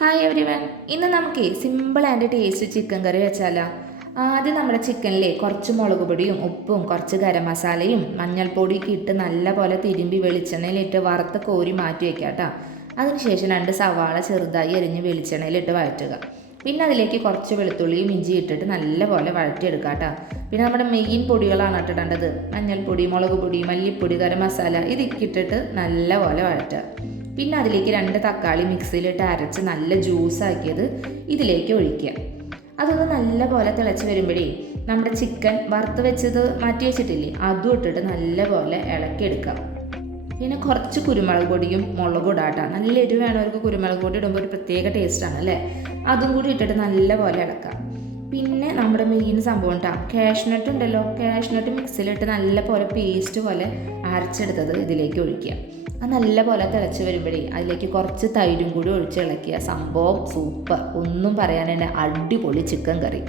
Hi every one. ഇന്ന് നമുക്ക് simple and taste chicken കറി വെച്ചാലോ. ആദ്യം നമ്മുടെ ചിക്കനിലെ കുറച്ച് മുളക് പൊടിയും ഉപ്പും കുറച്ച് ഗരം മസാലയും മഞ്ഞൾപ്പൊടിയൊക്കെ ഇട്ട് നല്ലപോലെ തിരുമ്പി വെളിച്ചെണ്ണയിലിട്ട് വറുത്ത് കോരി മാറ്റി വയ്ക്കുക കേട്ടോ. അതിനുശേഷം 2 സവാള ചെറുതായി എരിഞ്ഞ് വെളിച്ചെണ്ണയിലിട്ട് വഴറ്റുക. പിന്നെ അതിലേക്ക് കുറച്ച് വെളുത്തുള്ളിയും ഇഞ്ചി ഇട്ടിട്ട് നല്ലപോലെ വഴറ്റിയെടുക്കുക കേട്ടോ. പിന്നെ നമ്മുടെ മെയിൻ പൊടികളാണ് ഇട്ടിടേണ്ടത്. മഞ്ഞൾപ്പൊടി, മുളക് പൊടി, മല്ലിപ്പൊടി, ഗരം മസാല ഇതൊക്കെ ഇട്ടിട്ട് നല്ലപോലെ വഴറ്റുക. പിന്നെ അതിലേക്ക് 2 തക്കാളി മിക്സിയിലിട്ട് അരച്ച് നല്ല ജ്യൂസാക്കിയത് ഇതിലേക്ക് ഒഴിക്കുക. അതൊന്ന് നല്ലപോലെ തിളച്ച് വരുമ്പോഴേ നമ്മുടെ ചിക്കൻ വറുത്ത് വെച്ചത് മാറ്റി വെച്ചിട്ടില്ലേ, അതും ഇട്ടിട്ട് നല്ലപോലെ ഇളക്കിയെടുക്കാം. പിന്നെ കുറച്ച് കുരുമുളക് പൊടിയും മുളകും ഇടാട്ടോ. നല്ല എരിവ് വേണവർക്ക് കുരുമുളക് പൊടി ഇടുമ്പോൾ ഒരു പ്രത്യേക ടേസ്റ്റാണ് അല്ലേ. അതും കൂടി ഇട്ടിട്ട് നല്ലപോലെ ഇളക്കാം. പിന്നെ നമ്മുടെ മെയിൻ സംഭവം കേട്ടോ, കാഷ്നട്ട് ഉണ്ടല്ലോ, കാഷ്നട്ട് മിക്സിയിലിട്ട് നല്ലപോലെ പേസ്റ്റ് പോലെ അരച്ചെടുത്തത് ഇതിലേക്ക് ഒഴിക്കുക. അത് നല്ലപോലെ തിളച്ച് വരുമ്പോഴേ അതിലേക്ക് കുറച്ച് തൈരും കൂടി ഒഴിച്ച് ഇളക്കിയ സംഭവം സൂപ്പർ. ഒന്നും പറയാനുണ്ട്, അടിപൊളി ചിക്കൻ കറി.